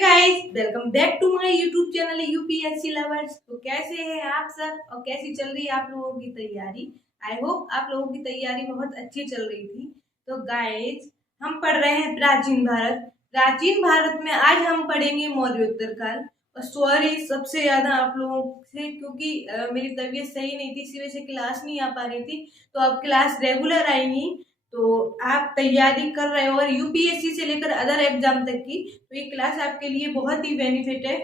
Guys, welcome back to my YouTube channel UPSC lovers. तो कैसे हैं आप सब और कैसी चल रही है आप लोगों की तैयारी। आई होप आप लोगों की तैयारी बहुत अच्छी चल रही थी। तो गाइस, हम पढ़ रहे हैं प्राचीन भारत। प्राचीन भारत में आज हम पढ़ेंगे मौर्योत्तर काल। और सॉरी सबसे ज्यादा आप लोगों से, क्योंकि मेरी तबीयत सही नहीं थी, इसी वजह से क्लास नहीं आ पा रही थी। तो अब क्लास रेगुलर आएंगी। तो आप तैयारी कर रहे हो और यूपीएससी से लेकर अदर एग्जाम तक की, तो ये क्लास आपके लिए बहुत ही बेनिफिट है।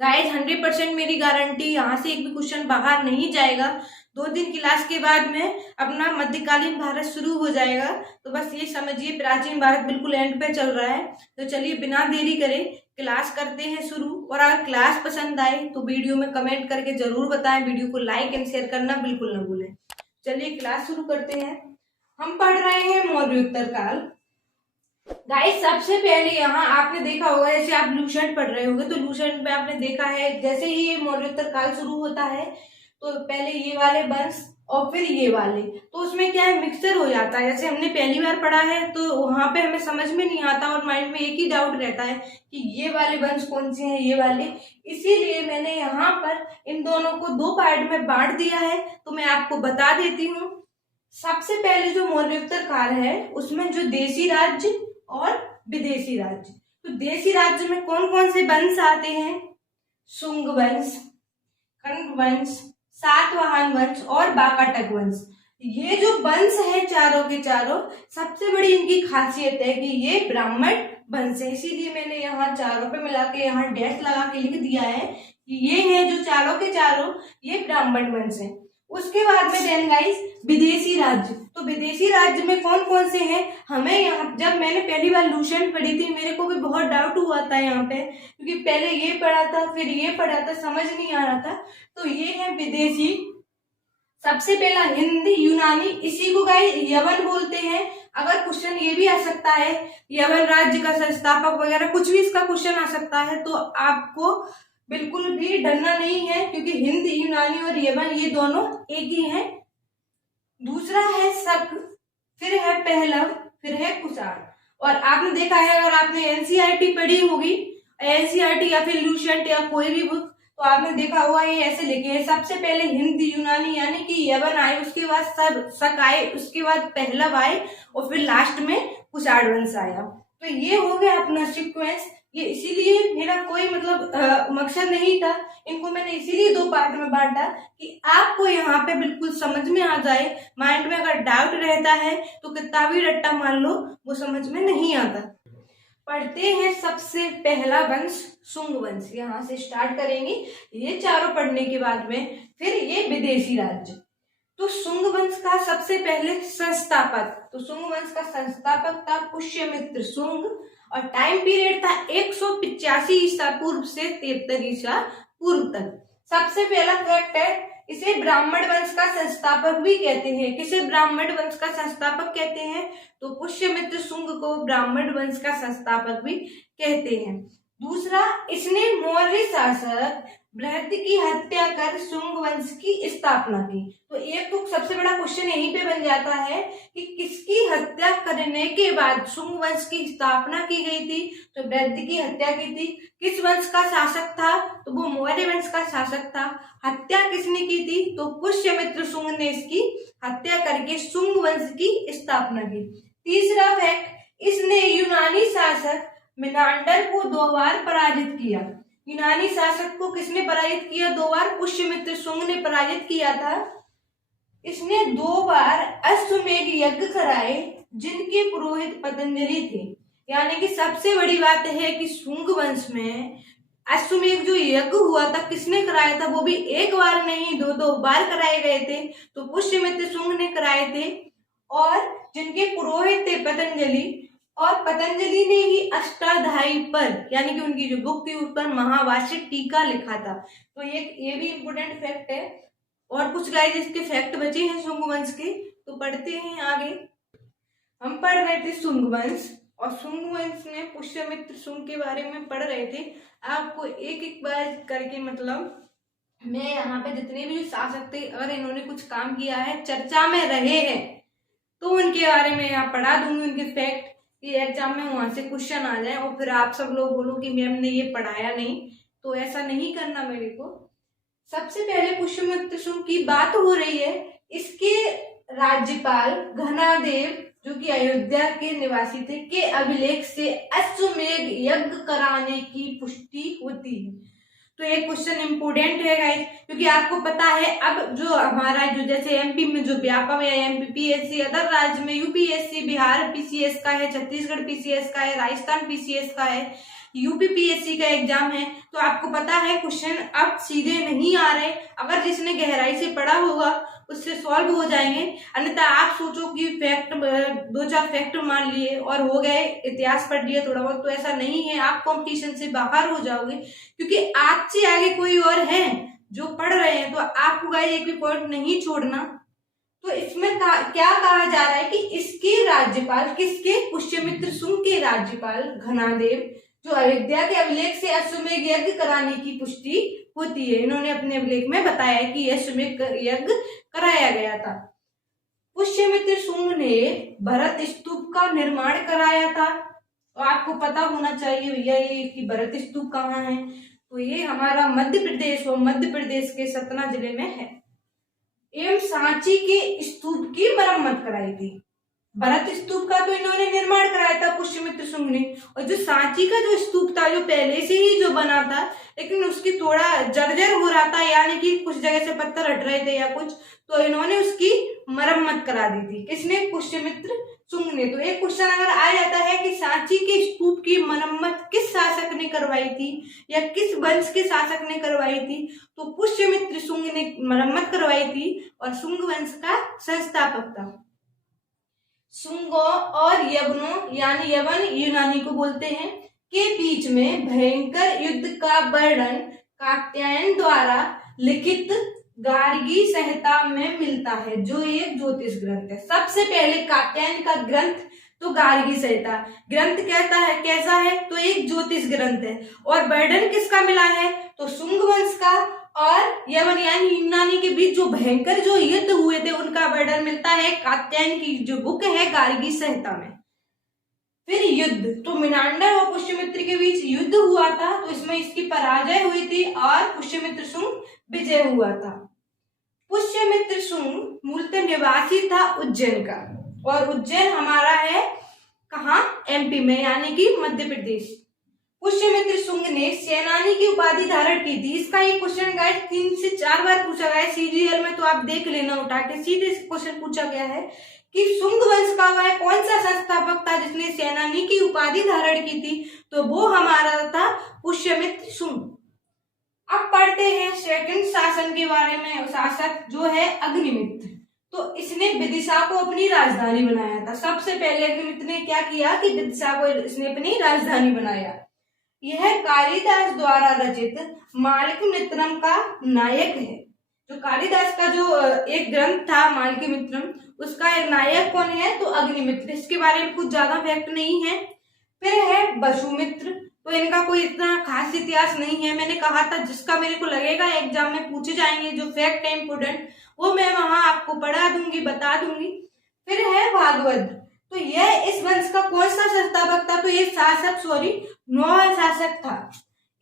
गाइस 100% मेरी गारंटी, यहाँ से एक भी क्वेश्चन बाहर नहीं जाएगा। 2 दिन क्लास के बाद में अपना मध्यकालीन भारत शुरू हो जाएगा। तो बस ये समझिए प्राचीन भारत बिल्कुल एंड पे चल रहा है। तो चलिए बिना देरी करे क्लास करते हैं शुरू। और अगर क्लास पसंद आए तो वीडियो में कमेंट करके जरूर बताएं। वीडियो को लाइक एंड शेयर करना बिल्कुल न भूलें। चलिए क्लास शुरू करते हैं। हम पढ़ रहे हैं मौर्योत्तर काल। गाइस सबसे पहले यहाँ आपने देखा होगा, जैसे आप लूसेंट पढ़ रहे होंगे तो लूसेंट में आपने देखा है जैसे ही ये मौर्योत्तर काल शुरू होता है तो पहले ये वाले वंश और फिर ये वाले, तो उसमें क्या है मिक्सचर हो जाता है। जैसे हमने पहली बार पढ़ा है तो वहां पे हमें समझ में नहीं आता और माइंड में एक ही डाउट रहता है कि ये वाले वंश कौन से हैं, ये वाले। इसीलिए मैंने यहाँ पर इन दोनों को 2 पार्ट में बांट दिया है। तो मैं आपको बता देती हूँ। सबसे पहले जो मौर्योत्तर काल है उसमें जो देशी राज्य और विदेशी राज्य, तो देशी राज्य में कौन कौन से वंश आते हैं? शुंग वंश, खंड वंश, सातवाहन वंश और वाकाटक वंश। ये जो वंश है चारों के चारों, सबसे बड़ी इनकी खासियत है कि ये ब्राह्मण वंश है। इसीलिए मैंने यहाँ चारों पे मिला के यहाँ डैश लगा के लिख दिया है कि ये है जो चारों के चारों ये ब्राह्मण वंश है। उसके बाद में देन गाइस विदेशी राज्य। तो विदेशी राज्य में कौन कौन से हैं? हमें यहाँ जब मैंने पहली बार लूसेंट पढ़ी थी मेरे को भी बहुत डाउट हुआ था यहाँ पे, क्योंकि पहले ये पढ़ा था फिर ये पढ़ा था, समझ नहीं आ रहा था। तो ये है विदेशी। सबसे पहला हिंदी यूनानी, इसी को गाइस यवन बोलते हैं। अगर क्वेश्चन ये भी आ सकता है यवन राज्य का संस्थापक वगैरह कुछ भी इसका क्वेश्चन आ सकता है, तो आपको बिल्कुल भी डरना नहीं है, क्योंकि हिंद यूनानी और यवन ये दोनों एक ही हैं। दूसरा है शक, फिर है पहलव, फिर है कुषाण। और आपने देखा है अगर आपने एनसीईआरटी पढ़ी होगी, एनसीईआरटी या फिर लूसेंट या कोई भी बुक, तो आपने देखा होगा ये ऐसे लिखे हैं। सबसे पहले हिंद यूनानी यानी कि यवन आए, उसके बाद सब शक आए, उसके बाद पहलव आए और फिर लास्ट में कुषाण वंश आया। तो ये हो गया अपना सीक्वेंस। ये इसीलिए मेरा कोई मकसद नहीं था, इनको मैंने इसीलिए 2 पार्ट में बांटा कि आपको यहाँ पे बिल्कुल समझ में आ जाए। माइंड में अगर डाउट रहता है तो किताबी रट्टा मान लो, वो समझ में नहीं आता। पढ़ते हैं सबसे पहला वंश शुंग वंश, यहाँ से स्टार्ट करेंगे। ये चारों पढ़ने के बाद में फिर ये विदेशी राज्य। तो शुंग वंश का सबसे पहले संस्थापक, तो शुंग वंश का संस्थापक था पुष्यमित्र शुंग और टाइम पीरियड था 185 ईसा पूर्व से 73 ईसा पूर्व तक। सबसे पहला फैक्ट है, इसे ब्राह्मण वंश का संस्थापक भी कहते हैं। किसे ब्राह्मण वंश का संस्थापक कहते हैं? तो पुष्यमित्र शुंग को ब्राह्मण वंश का संस्थापक भी कहते हैं। दूसरा, इसने मौर्य शासक बृहद की हत्या कर शुंग वंश की स्थापना की। तो एक तो सबसे बड़ा क्वेश्चन यहीं पे बन जाता है कि किसकी हत्या करने के बाद शुंग वंश की स्थापना की गई थी? तो बृहद की हत्या की थी। किस वंश का शासक था? तो वो मौर्य वंश का शासक था। हत्या किसने की थी? तो पुष्यमित्र शुंग ने इसकी हत्या करके शुंग वंश की स्थापना की। तीसरा फैक्ट, इसने यूनानी शासक मिनांडर को 2 बार पराजित किया। यूनानी शासक को किसने पराजित किया? 2 बार पुष्यमित्र शुंग ने पराजित किया था। इसने 2 बार अश्वमेध यज्ञ कराए जिनके पुरोहित पतंजलि थे। यानी कि सबसे बड़ी बात है कि शुंग वंश में अश्वमेध जो यज्ञ हुआ था किसने कराया था? वो भी 1 बार नहीं 2 बार कराए गए थे। तो पुष्यमित्र शुंग ने कराए थे और जिनके पुरोहित थे पतंजलि, और पतंजलि ने ही अष्टाध्यायी पर यानी कि उनकी जो बुक थी उस पर महावार्षिक टीका लिखा था। तो ये भी इम्पोर्टेंट फैक्ट है। और कुछ गाइस इसके फैक्ट बचे हैं शुंग वंश के, तो पढ़ते हैं आगे। हम पढ़ रहे थे शुंग वंश और शुंग वंश में पुष्यमित्र शुंग के बारे में पढ़ रहे थे। आपको एक एक बार करके मैं यहाँ पे जितने भी शासक थे अगर इन्होंने कुछ काम किया है चर्चा में रहे हैं तो उनके बारे में यहाँ पढ़ा दूंगी, उनके फैक्ट। कि एग्जाम में वहां से क्वेश्चन आ जाए और फिर आप सब लोग बोलो कि मैम ने ये पढ़ाया नहीं। तो ऐसा नहीं करना मेरे को। सबसे पहले पुष्यमित्र शुंग की बात हो रही है। इसके राज्यपाल घनादेव जो कि अयोध्या के निवासी थे के अभिलेख से अश्वमेध यज्ञ कराने की पुष्टि होती है। तो एक क्वेश्चन इंपोर्टेंट है गाइस, क्योंकि आपको पता है अब जो हमारा जो जैसे एमपी में जो व्यापक है एमपीपीएससी, अदर राज्य में यूपीएससी, बिहार पीसीएस का है, छत्तीसगढ़ पीसीएस का है, राजस्थान पीसीएस का है, यूपीपीएससी का एग्जाम है। तो आपको पता है क्वेश्चन अब सीधे नहीं आ रहे। अगर जिसने गहराई से पढ़ा होगा उससे सॉल्व हो जाएंगे, अन्यथा आप सोचो कि फैक्ट 2-4 फैक्ट मान लिए और हो गए, इतिहास पढ़ लिया थोड़ा बहुत, तो ऐसा नहीं है। आप कंपटीशन से बाहर हो जाओगे, क्योंकि आपसे आगे कोई और है जो पढ़ रहे हैं। तो आपको गाइस एक भी पॉइंट नहीं छोड़ना। तो इसमें क्या कहा जा रहा है कि इसके राज्यपाल, किसके, पुष्यमित्र शुंग के राज्यपाल घनादेव जो अयोध्या के अभिलेख से अश्वमेध यज्ञ कराने की पुष्टि होती है। इन्होंने अपने अभिलेख में बताया कि अश्वमेध यज्ञ कराया गया था। पुष्यमित्र शुंग ने भरत स्तूप का निर्माण कराया था। तो आपको पता होना चाहिए भैया ये कि भरत स्तूप कहाँ है। तो ये हमारा मध्य प्रदेश और मध्य प्रदेश के सतना जिले में है। एवं सांची के स्तूप की मरम्मत कराई थी। भरत स्तूप का तो इन्होंने निर्माण कराया था पुष्यमित्र शुंग ने, और जो सांची का जो स्तूप था जो पहले से ही जो बना था लेकिन उसकी थोड़ा जर्जर हो रहा था, यानी कि कुछ जगह से पत्थर हट रहे थे या कुछ, तो इन्होंने उसकी मरम्मत करा दी थी। किसने, पुष्यमित्र शुंग ने। तो एक क्वेश्चन अगर आ जाता है कि सांची के स्तूप की मरम्मत किस शासक ने करवाई थी या किस वंश के शासक ने करवाई थी, तो पुष्यमित्र शुंग ने मरम्मत करवाई थी और शुंग वंश का संस्थापक था। शुंगों और यवनों यानी यवन यूनानी को बोलते हैं के बीच में भयंकर युद्ध का वर्णन कात्यायन द्वारा लिखित गार्गी संहिता में मिलता है, जो एक ज्योतिष ग्रंथ है। सबसे पहले कात्यायन का ग्रंथ तो गार्गी संहिता ग्रंथ कहता है, कैसा है, तो एक ज्योतिष ग्रंथ है। और वर्णन किसका मिला है, तो शुंग वंश का और यवन यानी यूनानी के बीच जो भयंकर जो युद्ध हुए थे उनका वर्णन मिलता है कात्यायन की जो बुक है गार्गी संहिता में। फिर युद्ध, तो मिनांडर और पुष्यमित्र के बीच युद्ध हुआ था, तो इसमें इसकी पराजय हुई थी और पुष्यमित्र शुंग विजय हुआ था। पुष्यमित्र शुंग मूलतः निवासी था उज्जैन का, और उज्जैन हमारा है कहाँ, एमपी में यानी कि मध्य प्रदेश। पुष्यमित्र शुंग ने सेनानी की उपाधि धारण की थी। इसका एक क्वेश्चन गाइस 3 से 4 बार पूछा गया है सीजीएल में, तो आप देख लेना उठा के। सीधे क्वेश्चन पूछा गया है कि शुंग वंश का वह कौन सा संस्थापक था जिसने सेनानी की उपाधि धारण की थी, तो वो हमारा था पुष्यमित्र शुंग। अब पढ़ते हैं सेकंड शासन के बारे में। शासक जो है अग्निमित्र, तो इसने विदिशा को अपनी राजधानी बनाया था। सबसे पहले अग्निमित्र ने क्या किया कि विदिशा को इसने अपनी राजधानी बनाया। यह कालिदास द्वारा रचित मालिकमित्रम का नायक है। जो कालिदास का जो एक ग्रंथ था मालिकमित्रम, उसका एक नायक कौन है, तो अग्निमित्र। इसके बारे में कुछ ज्यादा फैक्ट नहीं है। फिर है वसुमित्र, तो इनका कोई इतना खास इतिहास नहीं है। मैंने कहा था जिसका मेरे को लगेगा एग्जाम में पूछे जाएंगे जो फैक्ट है इंपोर्टेंट, वो मैं वहां आपको पढ़ा दूंगी, बता दूंगी। फिर है भागवत, तो यह इस वंश का कौन सा संस्थापक था, तो ये शासक नौवां शासक था।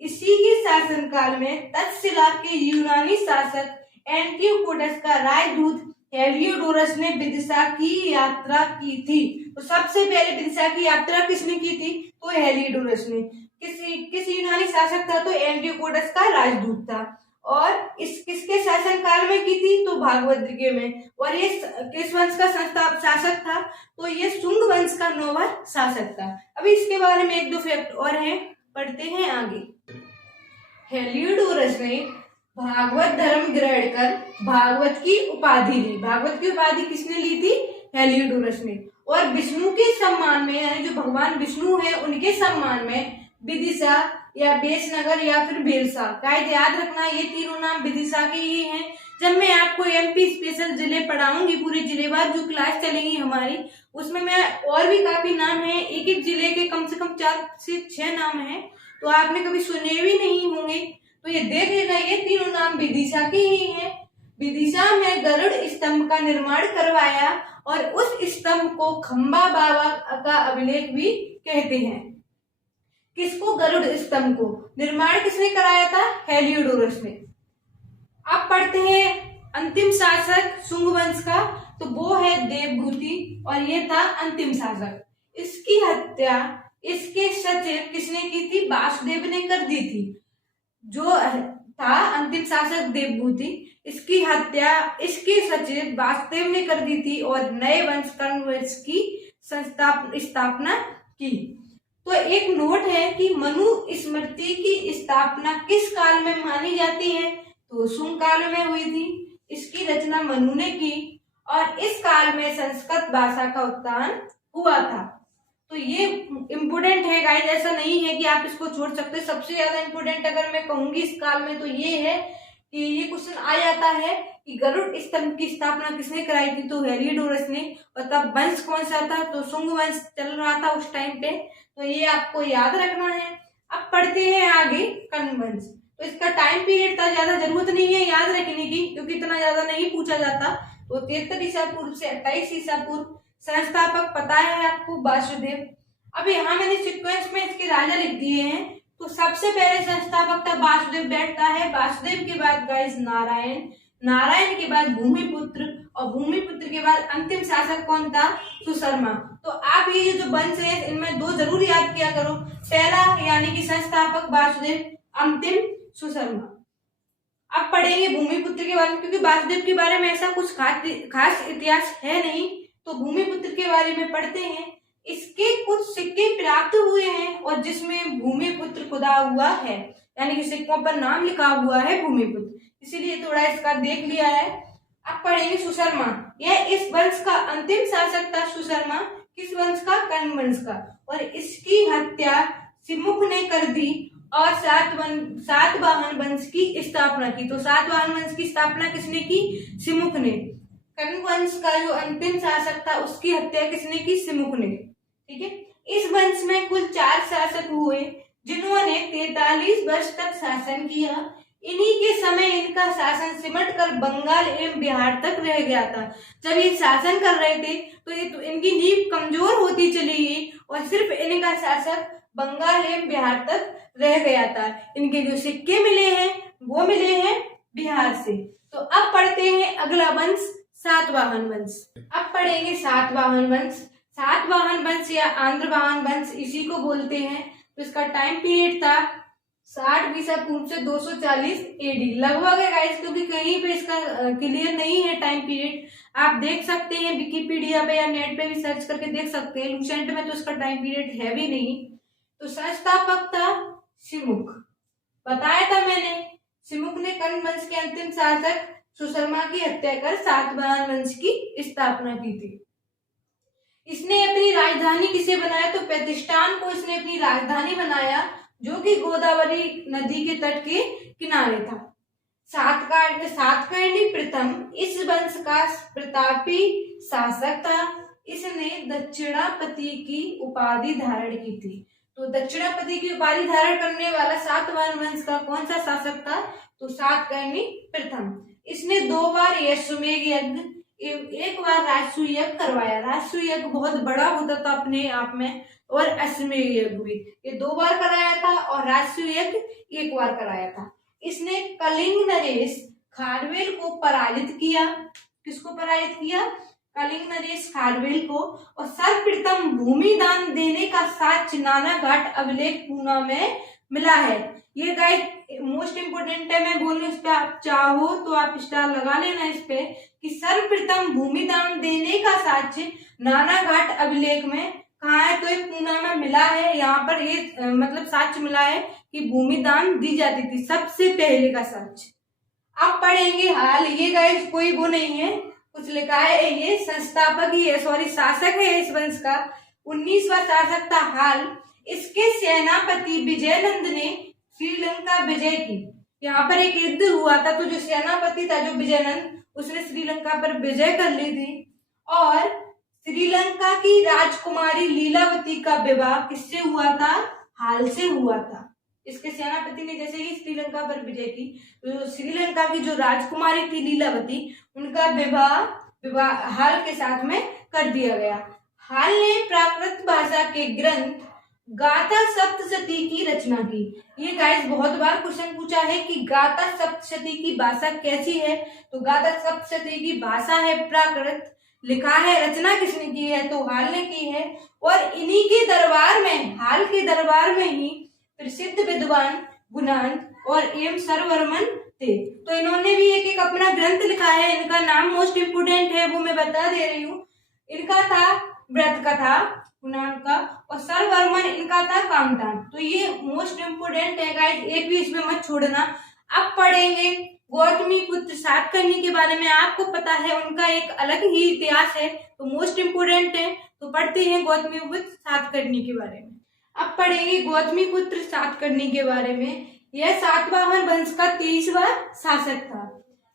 इसी के शासनकाल में तक्षशिला के यूनानी शासक एंटियोकोडस का राजदूत हेलियोडोरस ने विदिशा की यात्रा की थी। तो सबसे पहले विदिशा की यात्रा किसने की थी, तो हेलियोडोरस ने। किस यूनानी शासक था, तो एंटियोकोडस का राजदूत था। और किसके शासन काल में की थी, तो भागवत में। और ये किस वंश का शासक था, तो ये शुंग वंश का नौवां शासक था। अभी इसके बारे में 1-2 फैक्ट और हैं, पढ़ते हैं आगे। हेलियोडोरस ने भागवत धर्म ग्रहण कर भागवत की उपाधि ली। भागवत की उपाधि किसने ली थी, हेलियोडोरस ने। और विष्णु के सम्मान में, यानी जो भगवान विष्णु है उनके सम्मान में विदिशा या बेसनगर या फिर बेलसा, गाइस याद रखना ये तीनों नाम विदिशा के ही हैं। जब मैं आपको एमपी स्पेशल जिले पढ़ाऊंगी, पूरे जिलेवार जो क्लास चलेगी हमारी, उसमें मैं और भी काफी नाम है, एक एक जिले के कम से कम 4 से 6 नाम है, तो आपने कभी सुने भी नहीं होंगे। तो ये देख लेना, ये तीनों नाम विदिशा के ही हैं। विदिशा में गरुड़ स्तंभ का निर्माण करवाया और उस स्तंभ को खंबा बाबा का अभिलेख भी कहते हैं। किसको? गरुड़ स्तंभ को निर्माण किसने कराया था? हेलियोडोरस ने। अब पढ़ते हैं अंतिम शासक शुंग वंश का, तो वो है देवभूति और ये था अंतिम शासक। इसकी हत्या इसके सचिव किसने की थी? वासुदेव ने कर दी थी। जो था अंतिम शासक देवभूति, इसकी हत्या इसके सचिव वासुदेव ने कर दी थी और नए वंश कर्ण वंश की स्थापना की। तो एक नोट है कि मनु स्मृति की स्थापना किस काल में मानी जाती है? तो शुंग काल में हुई थी। इसकी रचना मनु ने की और इस काल में संस्कृत भाषा का उत्थान हुआ था। तो ये इम्पोर्टेंट है गाइस, ऐसा नहीं है कि आप इसको छोड़ सकते। सबसे ज्यादा इम्पोर्टेंट अगर मैं कहूंगी इस काल में तो ये है कि ये क्वेश्चन आ जाता है कि गरुड़ स्तंभ की स्थापना किसने कराई थी? तो हेलियोडोरस ने। और तब वंश कौन सा था? तो शुंग वंश चल रहा था उस टाइम पे, तो ये आपको याद रखना है। अब पढ़ते हैं आगे कर्ण वंश। तो इसका टाइम पीरियड था, ज्यादा जरूरत नहीं है याद रखने की क्योंकि इतना ज्यादा नहीं पूछा जाता। तो 73 ईसा पूर्व से 28 ईसा पूर्व। संस्थापक पता है आपको, वासुदेव। अब यहाँ मैंने सीक्वेंस में इसके राजा लिख दिए हैं। तो सबसे पहले संस्थापक था वासुदेव, बैठता है। वासुदेव के बाद गाइस नारायण, नारायण के बाद भूमिपुत्र और भूमिपुत्र के बाद अंतिम शासक कौन था? सुशर्मा। तो आप ये जो वंश है इनमें दो जरूर याद किया करो, पहला यानी कि संस्थापक वासुदेव, अंतिम सुशर्मा। अब पढ़ेंगे भूमिपुत्र के बारे में क्योंकि वासुदेव के बारे में ऐसा कुछ खास इतिहास है नहीं, तो भूमिपुत्र के बारे में पढ़ते हैं। इसके कुछ सिक्के प्राप्त हुए हैं और जिसमें भूमिपुत्र खुदा हुआ है, यानी कि सिक्कों पर नाम लिखा हुआ है भूमिपुत्र, इसीलिए थोड़ा इसका देख लिया है। अब पढ़ेंगे सुशर्मा, यह इस वंश का अंतिम शासक था। सुशर्मा किस वंश का? कर्ण वंश का। और इसकी हत्या सिमुख ने कर दी और सातवाहन वंश की स्थापना की। तो सातवाहन वंश की स्थापना किसने की? सिमुख ने। कर्ण वंश का जो अंतिम शासक था उसकी हत्या किसने की? सिमुख ने। ठीक है। इस वंश में कुल 4 शासक हुए जिन्होंने 43 वर्ष तक शासन किया। इन्हीं के समय इनका शासन सिमट कर बंगाल एवं बिहार तक रह गया था। जब ये शासन कर रहे थे तो इनकी नींव कमजोर होती चली गई और सिर्फ इनका शासक बंगाल एवं बिहार तक रह गया था। इनके जो सिक्के मिले हैं वो मिले हैं बिहार से। तो अब पढ़ते हैं अगला वंश, सातवाहन वंश। अब पढ़ेंगे सातवाहन वंश। सातवाहन वंश या आंध्रवाहन वंश इसी को बोलते हैं। तो इसका टाइम पीरियड था 60 ईसा पूर्व से 240 एडी लगभग है गाइस, क्योंकि कहीं पे इसका क्लियर नहीं है टाइम पीरियड। आप देख सकते हैं विकिपीडिया पे या नेट पे भी सर्च करके देख सकते हैं। लूसेंट में तो इसका टाइम पीरियड है भी नहीं। तो संस्थापक था सिमुख, बताया था मैंने। सिमुख ने कर्ण वंश के अंतिम शासक सुशर्मा की हत्या कर सातवाहन वंश की स्थापना की थी। इसने अपनी राजधानी किसे बनाया? तो प्रतिष्ठान को इसने अपनी राजधानी बनाया, जो कि गोदावरी नदी के तट के किनारे था। सातकर्णी प्रथम इस वंश का प्रतापी शासक था। इसने दक्षिणापति की उपाधि धारण की थी। तो दक्षिणापति की उपाधि धारण करने वाला सातवाहन वंश का कौन सा शासक था? तो सातकर्णी प्रथम। इसने 2 बार यज्ञ यज्ञ, एक बार राजसूय यज्ञ करवाया। राजसूय यज्ञ बहुत बड़ा होता था अपने आप में, और अश्वमेध यज्ञ भी, ये 2 बार कराया था और राजसूय यज्ञ 1 बार कराया था। इसने कलिंग नरेश खारवेल को पराजित किया। किसको पराजित किया? कलिंग नरेश खारवेल को। और सर्वप्रथम भूमि दान देने का साक्ष्य नानाघाट अभिलेख पूना में मिला है। ये गाइड मोस्ट इंपोर्टेंट है, मैं बोलूं इस पे आप चाहो तो आप स्टार लगा लेना इस पे, कि सर्वप्रथम भूमि दान देने का साक्ष्य नानाघाट अभिलेख में कहा है? तो एक पूना में मिला है। यहाँ पर ये मतलब साक्ष्य मिला है कि भूमि दान दी जाती थी, सबसे पहले का साक्ष्य। अब पढ़ेंगे हाल। ये गाइस कोई वो नहीं है, कुछ लिखा है, ये संस्थापक ही है, सॉरी शासक है इस वंश का। 19वां शासक था हाल। इसके सेनापति विजयनंद ने श्रीलंका विजय की। यहाँ पर एक युद्ध हुआ था, तो जो सेनापति था जो विजयनंद, उसने श्रीलंका पर विजय कर ली थी। और श्रीलंका की राजकुमारी लीलावती का विवाह किससे हुआ था? हाल से हुआ था। इसके सेनापति ने जैसे ही श्रीलंका पर विजय की, तो श्रीलंका की जो राजकुमारी थी लीलावती, उनका विवाह हाल के साथ में कर दिया गया। हाल ने प्राकृत भाषा के ग्रंथ गाथा सप्तशती की रचना की। ये गाइस बहुत बार क्वेश्चन पूछा है कि गाथा सप्तशती की भाषा कैसी है, तो गाथा सप्तशती की भाषा है प्राकृत, लिखा है, रचना किसने की है, तो हाल ने की है। और इन्हीं के दरबार में, हाल के दरबार में ही प्रसिद्ध विद्वान गुणांत और एम सरवर्मन थे। तो इन्होंने भी एक एक अपना ग्रंथ लिखा है। इनका नाम मोस्ट इम्पोर्टेंट है, वो मैं बता दे रही हूँ। इनका था व्रत कथा गुणांत का, और सरवर्मन इनका था कामतान। तो ये मोस्ट इम्पोर्टेंट है गाइस, एक भी इसमें मत छोड़ना। अब पढ़ेंगे गौतमीपुत्र सातकर्णी के बारे में। आपको पता है उनका एक अलग ही इतिहास है, तो मोस्ट इम्पोर्टेंट है, तो पढ़ते हैं गौतमीपुत्र सातकर्णी के बारे में। अब पढ़ेंगे गौतमीपुत्र सातकर्णी के बारे में। यह सातवाहन वंश का 23वां शासक था।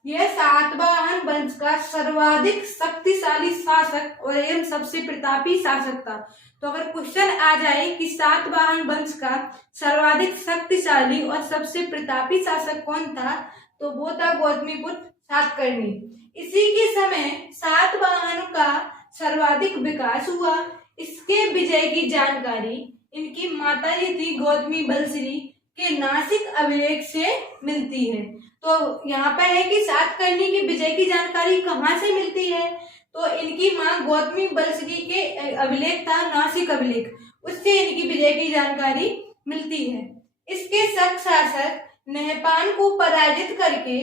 यह सातवाहन वंश का सर्वाधिक शक्तिशाली शासक और एवं सबसे प्रतापी शासक था। तो अगर क्वेश्चन आ जाए कि सातवाहन वंश का सर्वाधिक शक्तिशाली और सबसे प्रतापी शासक कौन था, तो वो था गौतमीपुत्र सातकर्णी। इसी के समय सातवाहन का सर्वाधिक विकास हुआ। इसके विजय की जानकारी इनकी माता जी थी गौतमी बलश्री के नासिक अभिलेख से मिलती है। तो यहाँ पे है कि सातकर्णी के विजय की जानकारी कहाँ से मिलती है, तो इनकी माँ गौतमी बलश्री के अभिलेख था, नासिक अभिलेख, उससे इनकी विजय की जानकारी मिलती है। इसके शक शासक नहपान को पराजित करके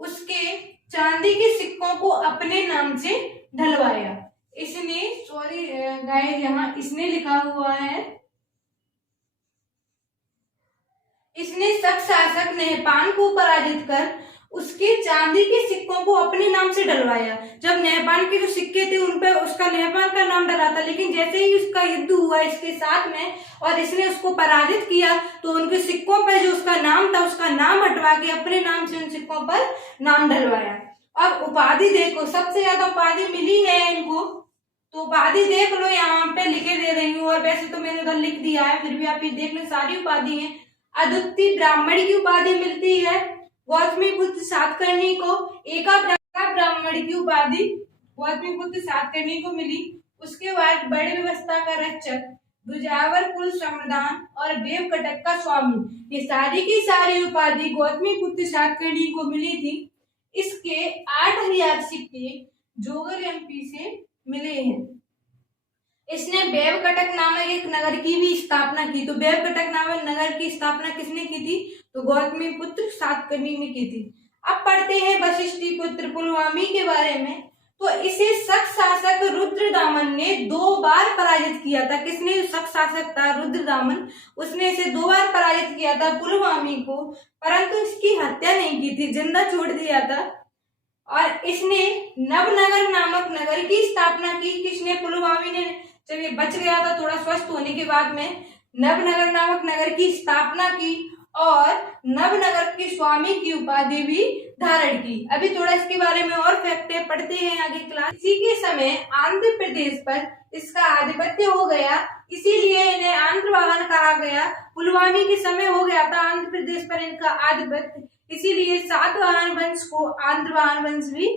उसके चांदी के सिक्कों को अपने नाम से ढलवाया। इसने, सॉरी गाइस, यहाँ इसने लिखा हुआ है, इसने शक शासक नहपान को पराजित कर उसके चांदी के सिक्कों को अपने नाम से डलवाया। जब नहपान के जो सिक्के थे उन पर उसका नहपान का नाम डला था, लेकिन जैसे ही उसका युद्ध हुआ इसके साथ में और इसने उसको पराजित किया, तो उनके सिक्कों पर जो उसका नाम था उसका नाम हटवा के अपने नाम से उन सिक्कों पर नाम डलवाया। अब उपाधि देखो, सबसे ज्यादा उपाधि मिली है इनको, तो उपाधि देख लो, यहाँ पे लिखे दे रही हूँ, और वैसे तो मैंने उधर लिख दिया है, फिर भी आप ये देख लो, सारी उपाधि है। अद्वितीय ब्राह्मण की उपाधि मिलती है गौतमीपुत्र सातकर्णी को। एका ब्राह्मण की उपाधि गौतमीपुत्र सातकर्णी को मिली। उसके बाद बड़े व्यवस्था का रक्षक, दुजावर कुल समदान और देवकटक का स्वामी, ये सारी की सारी उपाधि गौतमीपुत्र सातकर्णी को मिली थी। इसके 8000 सिक्के जोगर एमपी से मिले हैं। इसने बेवकटक नामक एक नगर की भी स्थापना की। तो बेवकटक नामक नगर की स्थापना किसने की थी, तो गौतमीपुत्र सातकर्णी ने की थी। अब पढ़ते हैं वशिष्ठी पुत्र पुलवामी के बारे में। तो इसे शक शासक रुद्रदामन ने 2 बार पराजित किया था। किसने, शक शासक था रुद्रदामन, उसने इसे 2 बार पराजित किया था पुलवामी को, परंतु इसकी हत्या नहीं की थी, जिंदा छोड़ दिया था। और इसने नवनगर नामक नगर की स्थापना की। किसने, पुलवामी ने, चलिए बच गया था थोड़ा स्वस्थ होने के बाद में, नवनगर नामक नगर की स्थापना की और नवनगर के स्वामी की उपाधि भी धारण की। अभी थोड़ा इसके बारे में और फैक्ट पढ़ते हैं आगे क्लास। इसी के समय आंध्र प्रदेश पर इसका आधिपत्य हो गया, इसीलिए इन्हें आंध्रवाहन कहा गया। पुलवामी के समय हो गया था आंध्र प्रदेश पर इनका आधिपत्य, इसीलिए सातवाहन वंश को आंध्रवाहन वंश भी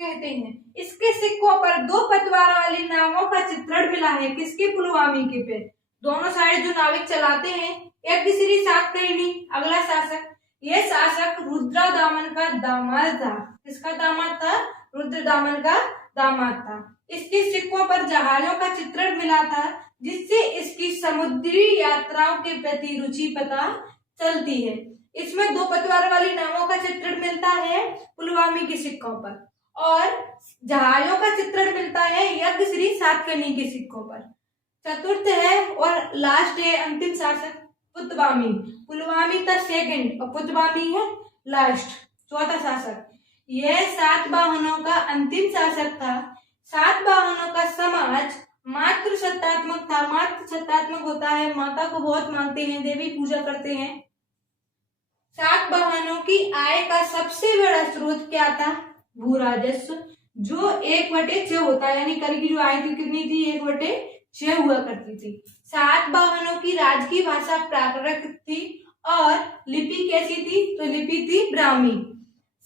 कहते हैं। इसके सिक्कों पर 2 पतवार वाली नावों का चित्रण मिला है। किसके, पुलवामी के पे, दोनों साइड जो नाविक चलाते हैं। यज्ञश्री सातकर्णी अगला शासक, यह शासक रुद्रदामन का दामाद था। किसका दामाद था, रुद्रदामन का दामाद था। इसके सिक्कों पर जहाजों का चित्रण मिला था, जिससे इसकी समुद्री यात्राओं के प्रति रुचि पता चलती है। इसमें 2 पतवार वाली नावों का चित्रण मिलता है पुलवामी के सिक्कों पर, और जहाजों का चित्रण मिलता है यज्ञश्री सातकर्णी के सिक्कों पर। चतुर्थ है और लास्ट है अंतिम शासक पुतवामी। पुलवामी था सेकंड और पुतवामी है लास्ट, चौथा शासक। यह सातवाहनों का अंतिम शासक था। सातवाहनों का समाज मातृ सत्तात्मक था। मातृ सत्तात्मक होता है, माता को बहुत मानते हैं, देवी पूजा करते हैं। सातवाहनों की आय का सबसे बड़ा स्रोत क्या था, भूराजस्व, जो 1/6 होता है, यानी कर की जो आय थी कितनी थी, 1/6 हुआ करती थी। सातवाहनों की राजकीय भाषा प्राकृत थी और लिपि कैसी थी, तो लिपि थी ब्राह्मी।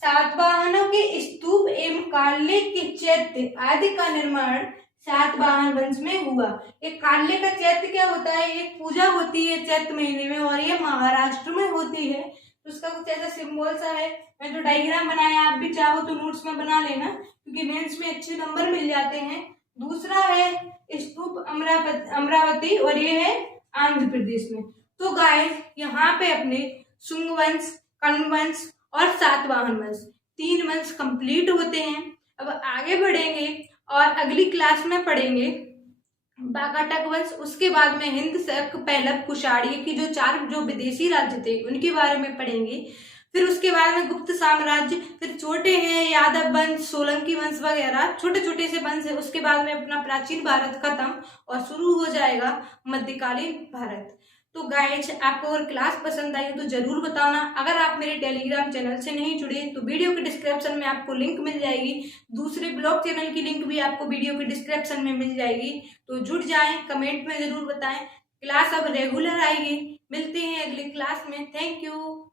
सातवाहनों के स्तूप एवं कार्ले के चैत्य आदि का निर्माण सातवाहन वंश में हुआ। एक कार्ले का चैत्य क्या होता है, एक पूजा होती है चैत्र महीने में और ये महाराष्ट्र में होती है। तो उसका कुछ ऐसा सिंबल सा है। मैं जो डायग्राम बनाया आप भी चाहो तो नोट्स में बना लेना, क्योंकि मेंस में अच्छे नंबर मिल जाते हैं। दूसरा है स्तूप अमरावती और ये है आंध्र प्रदेश में। तो गाइस यहाँ पे अपने शुंग वंश, कण्व वंश और सातवाहन वंश 3 वंश कंप्लीट होते हैं। अब आगे बढ़ेंगे और अगली क्लास में पढ़ेंगे वाकाटक वंश, उसके बाद में हिंद, शक, पहलव, कुषाण की जो 4 जो विदेशी राज्य थे उनके बारे में पढ़ेंगे। फिर उसके बाद में गुप्त साम्राज्य, फिर छोटे हैं यादव वंश, सोलंकी वंश वगैरह छोटे छोटे से वंश है। उसके बाद में अपना प्राचीन भारत खत्म और शुरू हो जाएगा मध्यकालीन भारत। तो गाइज आपको अगर क्लास पसंद आई तो जरूर बताना। अगर आप मेरे टेलीग्राम चैनल से नहीं जुड़े तो वीडियो के डिस्क्रिप्शन में आपको लिंक मिल जाएगी, दूसरे ब्लॉग चैनल की लिंक भी आपको वीडियो के डिस्क्रिप्शन में मिल जाएगी। तो जुड़ जाएं, कमेंट में जरूर बताएं। क्लास अब रेगुलर आएगी। मिलते हैं अगली क्लास में। Thank you.